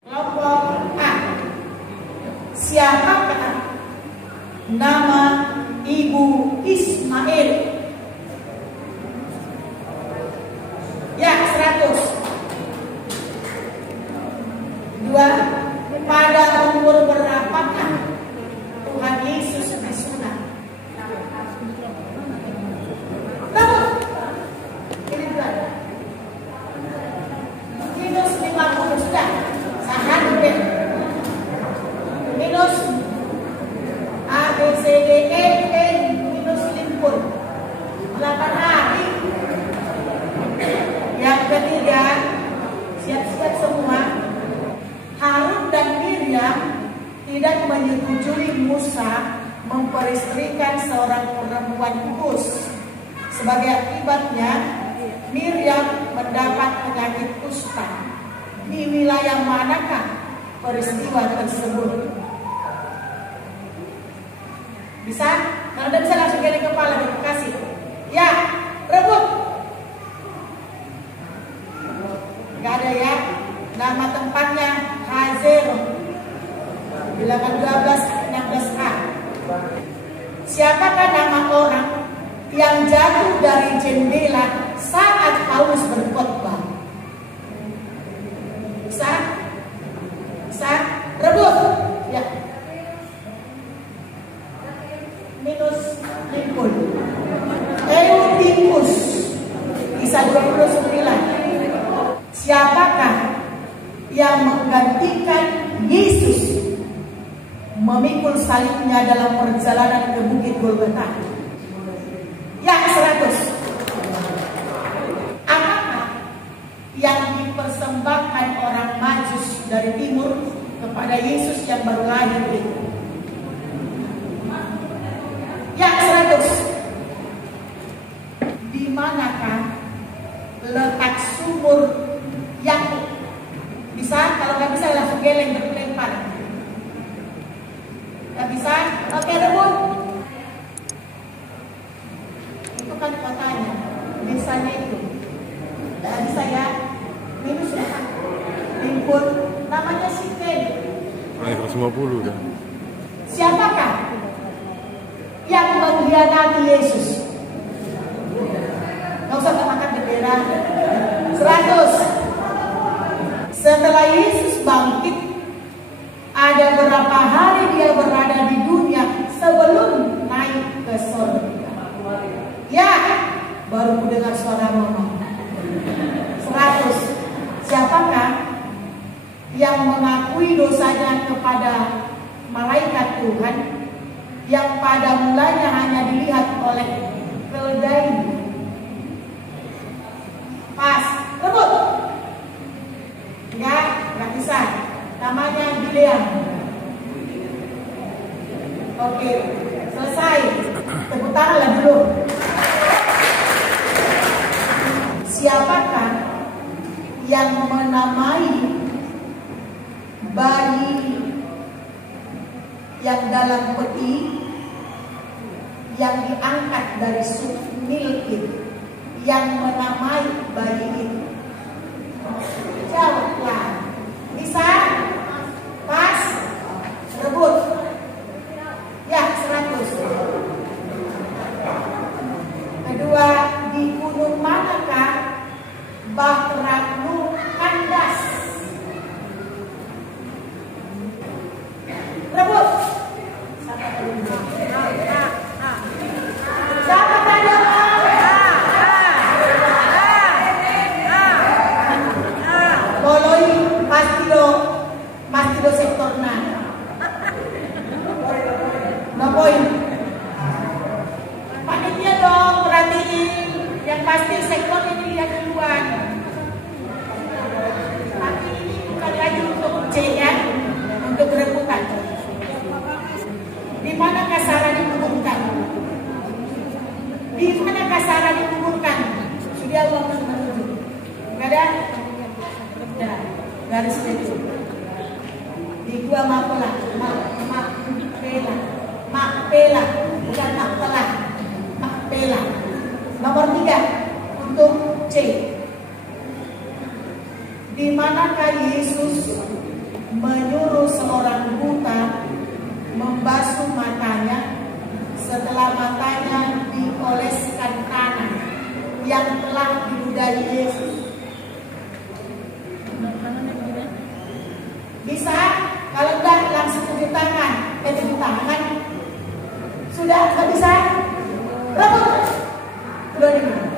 Kelompok A. Siapakah nama Ibu Ismail? Ya, 100. 2. Pada umur berapakah Tuhan Yesus disunat? Tahu? Ini berapa? Minus 50 sudah. Sahan deh. Minus A, B, C, D, E, N, minus 50. 8 hari. Yang ketiga, siap-siap semua. Harun dan Miriam tidak menyetujui Musa memperistrikan seorang perempuan kudus. Sebagai akibatnya, Miriam mendapat penyakit kusta. Di wilayah manakah peristiwa tersebut? Bisa? Kalau tidak bisa langsung geleng kepala, terima kasih. Ya, rebut. Gak ada ya. Nama tempatnya Hazero. Bilangan 12 16A. Siapakah nama orang yang jatuh dari jendela saat Paulus berkhotbah? Bisa? Bisa? Rebut. Ya. Minus 50. Eutikus. Bisa 29. Siapakah yang menggantikan Yesus memikul salibnya dalam perjalanan ke Bukit Golgota? Ya, 100. Apakah yang dipersembahkan orang Majus dari timur kepada Yesus yang baru lahir itu? Ya, 100. Di manakah letak sumur Yakub? Bisa? Kalau nggak bisa langsung geleng berlempar. Nggak bisa? Oke, rebut. Itu kan kotanya, desanya itu. Nggak bisa ya? Minus ya? Timbul. Namanya Siken. 150 kan? Siapakah yang mengkhianati Yesus? Nggak usah mengangkat bendera. 100. Setelah Yesus bangkit, ada berapa hari dia berada di dunia sebelum naik ke surga? Ya, baru mendengar suara mama. 100. Siapakah yang mengakui dosanya kepada malaikat Tuhan yang pada mulanya hanya dilihat oleh keledai? Pas, rebut. Enggak bisa. Namanya Gilead. Oke, selesai. Tepuk tangan dulu. Siapakah yang menamai bayi yang dalam peti yang diangkat dari sup Nil, yang menamai bayi itu? Jawablah. Bisa? Pas? Rebut. Ya, 100. Kedua, di gunung manakah Bahteramu kandas? Rebut. Siapa tanya? Boloi Mastido sektorna. No poin. Panitia dong, perhatiin. Yang pasti sektor ini lihat duluan. Tapi ini bukan lagi untuk C ya, untuk rebutan. Di mana Sarah dikuburkan? Di mana Sarah dikuburkan? Sudah Allah menuju. Enggak ada? Nah, garis itu. Di dua Makpela, Makpela, bukan Makpela, Makpela. Nomor 3 untuk C. Di manakah Yesus menyuruh seorang buta membasuh matanya setelah matanya dioleskan tanah yang telah diludahi Yesus. Bisa? Kalau enggak langsung cuci tangan. Cuci tangan. Sudah? Nggak bisa? Berapa? Udah nih.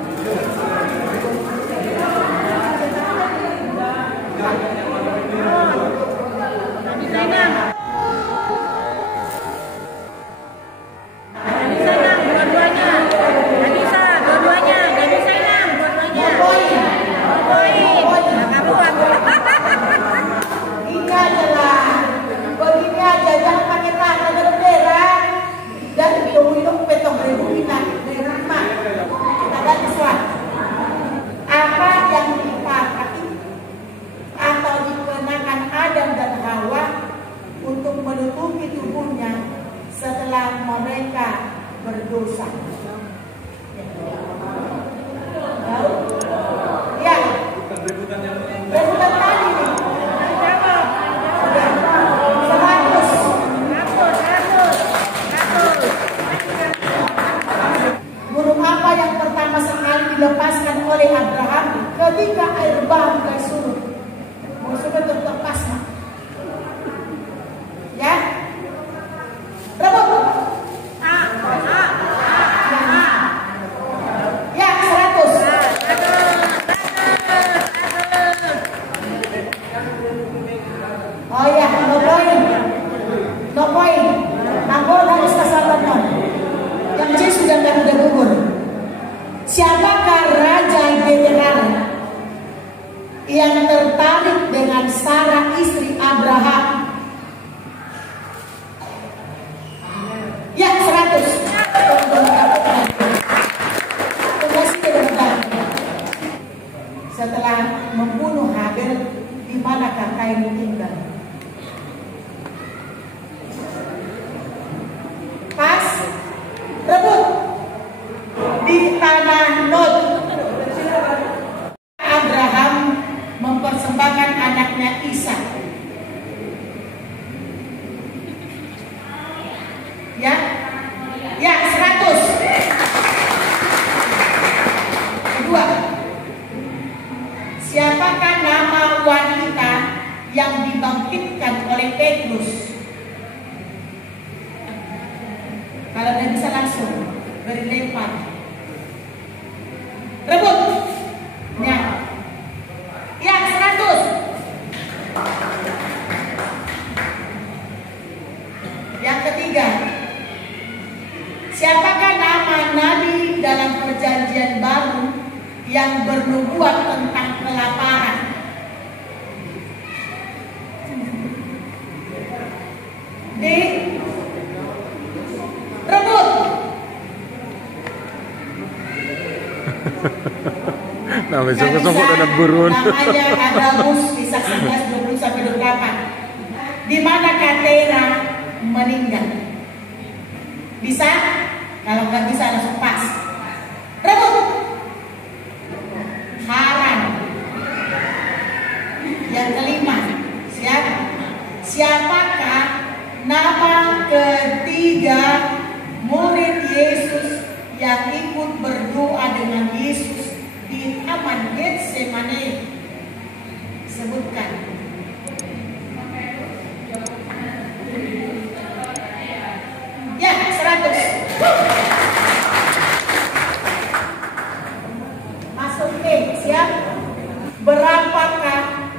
Apa yang dipakai atau dikenakan Adam dan Hawa untuk menutupi tubuhnya setelah mereka berdosa? Ya, rebutan tadi nih. Burung apa yang pertama sekali dilepaskan oleh Abraham ketika air bah mulai surut? Maksudnya terlepas, ya? Berapa bu? Ya, 100. Oh ya, no point. No point. Nangol harus kesalahan. Yang C sudah gugur. Siapakah raja general yang tertarik dengan Sarah istri Abraham? Ya, 100. Setelah membunuh Habel, di manakah Kain tinggal? Pas, rebut di tanah Nod. Abraham mempersembahkan anaknya Ishak. Ya, ya 100. Kedua, siapakah nama wanita yang dibangkitkan oleh Petrus? Kalau tidak bisa langsung beri lempar. Rebut. Ya. Ya, 100. Yang ketiga, siapakah nama nabi dalam perjanjian baru yang bernubuat tentang kelaparan? D. Rebut. Nah, besok-besok ada burun. Namanya Adamus, kisah 11:20-28. Di mana Katera meninggal? Bisa? Kalau nggak bisa langsung pas. Rebut. Haran. Yang kelima, siapakah nama ketiga murid Yesus yang ikut berdoa dengan Yesus di Taman Getsemani? Sebutkan. Ya, 100. Masuk ke, siap? Berapakah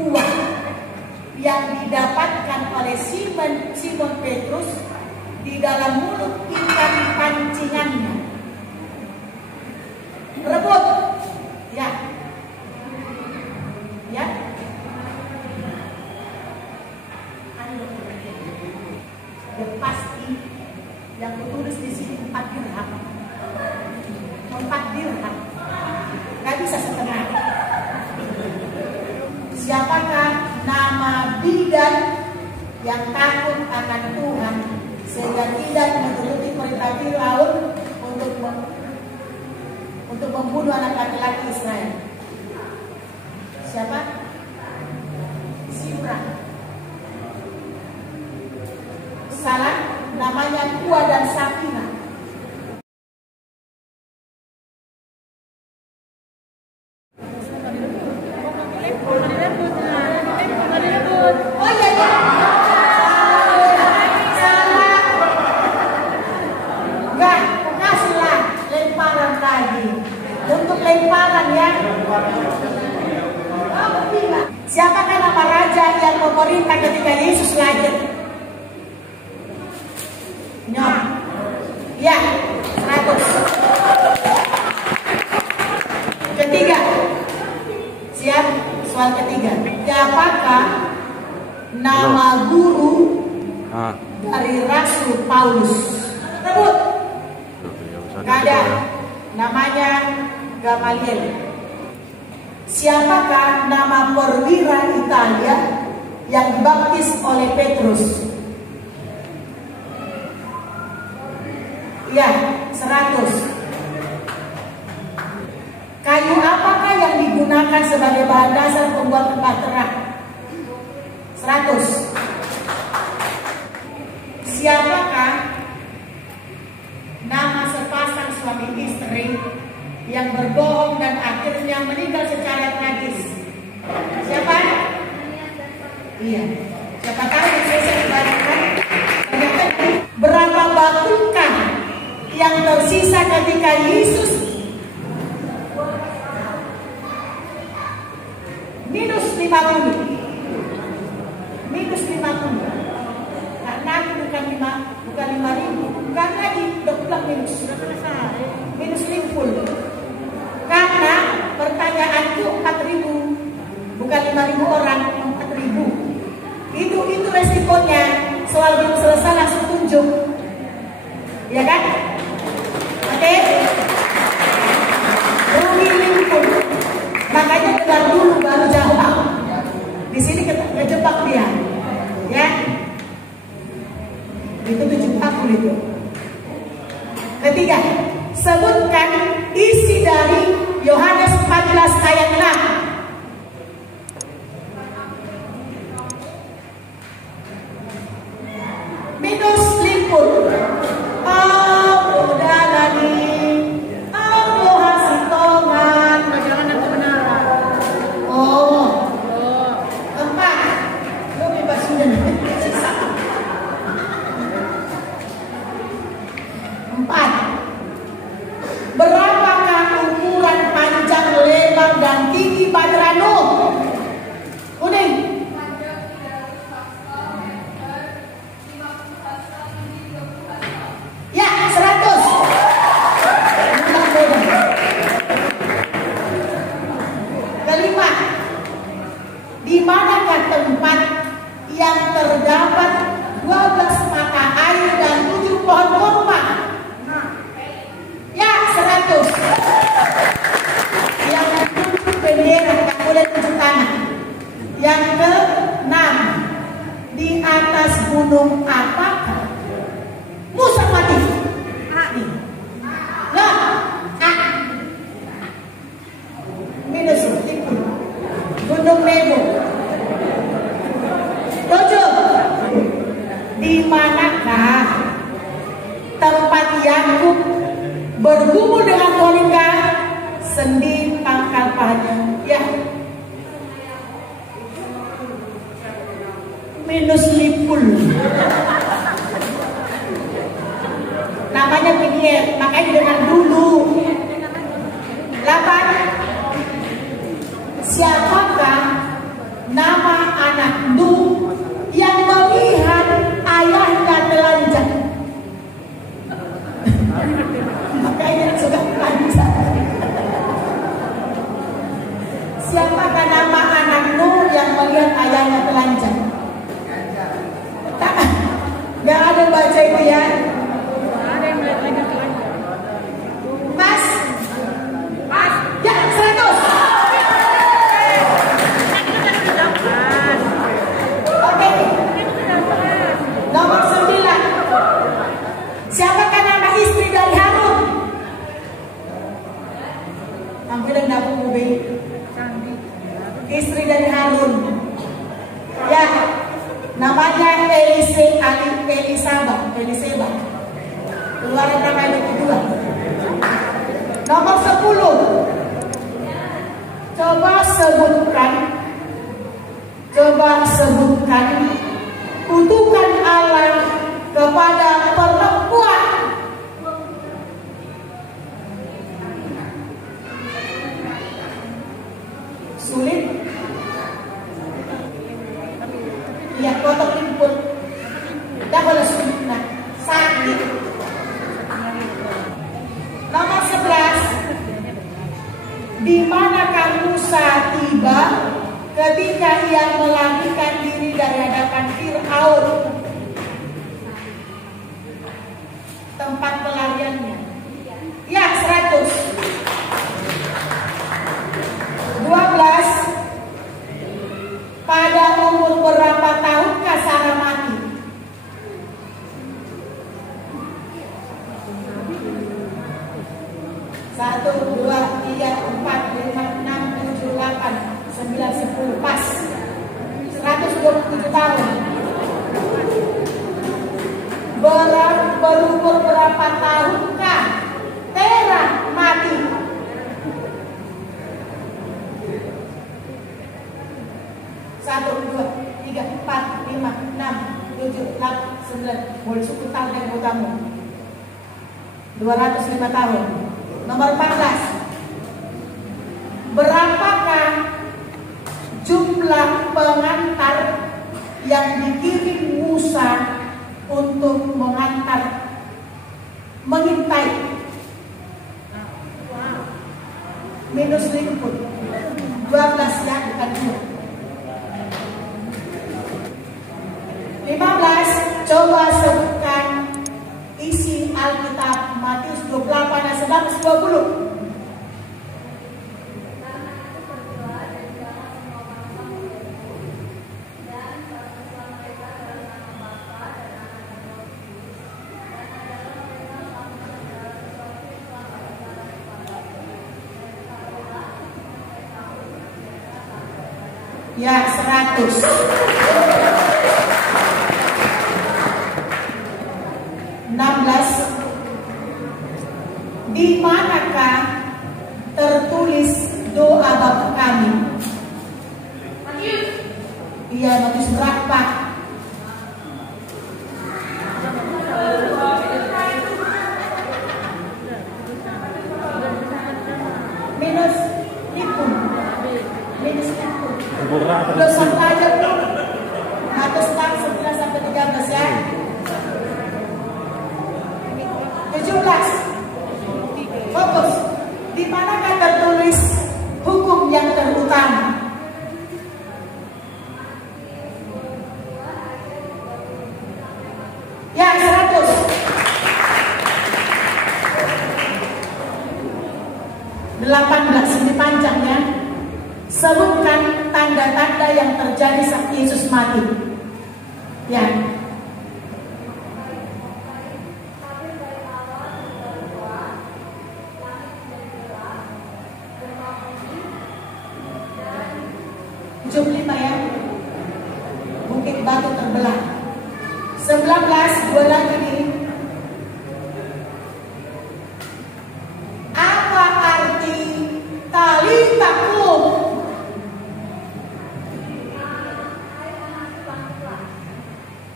uang yang didapatkan oleh Simon Petrus di dalam mulut ikan pancingannya? Rebut. Ya. Ya. Yang pasti yang ditulis di sini 4 dirham. 4 dirham. Gak bisa setengah. Siapakah nama bidan yang takut akan Tuhan sehingga tidak menuruti perintah Firaun untuk membunuh anak laki-laki Israel? Siapa? Sifra. Oh iya ya. Salah. Enggak, kasihlah lemparan lagi. Untuk lemparan ya. Siapakah nama raja yang memerintah ketika Yesus lahir? Nyok. Ya, 100. Ketiga. Siap? Soal ketiga. Siapakah nama guru dari Rasul Paulus? Sebut. Ada. Namanya Gamaliel. Siapakah nama perwira Italia yang dibaptis oleh Petrus? Ya, 100. Kayu apakah yang digunakan sebagai bahan dasar pembuat tempat terang? 100. Siapakah nama sepasang suami istri yang berbohong dan akhirnya meninggal secara tragis? Siapa? Iya. Siapa tahu yang saya kembalikan? Berapa batukah yang tersisa ketika Yesus minus 50? Minus 50. Karena bukan 5.000, bukan lagi double minus. Minus 50. Karena pertanyaanku 4.000, bukan 5.000 orang, 4.000. Itu resikonya. Soal belum selesai langsung tunjuk, ya kan? Oke? Rugi 50. Makanya dengar dulu baru jawab. Di sini kejebak dia, ya? Itu 70 itu. Ketiga, sebutkan isi dari Yohanes 14 ayat 6. Minus limpur. Oh, udah lagi. Oh, hasil tongan. Jangan yang kebenaran. Oh. 4. Lu bebas sudah. 4. Berapakah ukuran panjang, lebar, dan tinggi Badra Nuh? Kuning. Ya, 100. Kelima, di manakah tempat yang terdapat 12 mata air dan 7 pohon kurma? Ya, 100. Yang ke-7 bendera, tak boleh tunjuk tangan. Yang ke-6, di atas gunung apakah Musa mati? Ya, minus 10. Gunung Nebo. 7. Di manakah tempat Yakub bergumul dengan Monika sendi pangkal pahanya? Ya, minus 50. Namanya PDF, makanya dengar dulu. 8. Siapakah nama anak Nuh yang melihat ayahnya telanjang? Makanya sudah telanjang. Siapakah nama anak Nuh yang melihat ayahnya telanjang? Gak ada baca itu ya. Mas, ya 100. Oke. Nomor 9. Siapakah nama istri dari Harun? Hampir yang dapur mobil. Istri dari Harun. Ya, namanya Eliseba. Keluaran nama yang kedua. Nomor 10. Coba sebutkan kutukan Allah kepada perempuan. Sulit? Ya, kotak input. Dah kalau sulit, nah, sakit. Nomor 11. Di manakah Musa tiba ketika ia melarikan diri dari hadapan Fir'aun? Tempat pelariannya. Ya, 100. 12. Pada umur berapa tahunkah Sarah mati? 1, 2, 3, 4, 5, 6, 7, 8, 9, 10, pas 127 tahun. Berumur berapa tahunkah Terah mati? 1, 2, 3, 4, 5, 6, 7, 8, 9. Boleh suku tahun yang kamu 205 tahun. Nomor 14. Berapakah jumlah pengantar yang dikirim Musa untuk mengintai? Minus input 12 ya, bukan 2. 15. Coba sebutkan isi Alkitab Matius 28 dan 19-20. Ya, 100. 16. Di manakah tertulis doa Bapa kami? Iya, Matius berapa? Minus itu. Minus itu. Belum sampai aja belum. Matius 11 sampai 13 ya. 17. Fokus. Di manakah tertulis hukum yang terutama? Ya, 100. 18. Ini panjang ya. Sebutkan tanda-tanda yang terjadi saat Yesus mati. Ya. Ya, bukit batu terbelah. 19, dua lagi nih. Apa arti Talita kum?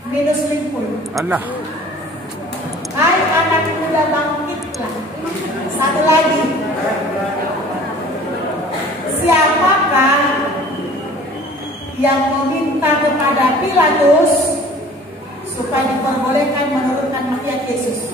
Minus 50. Allah. Hai anak muda, bangkitlah. Satu lagi. Siapakah yang meminta kepada Pilatus supaya diperbolehkan menurunkan mayat Yesus?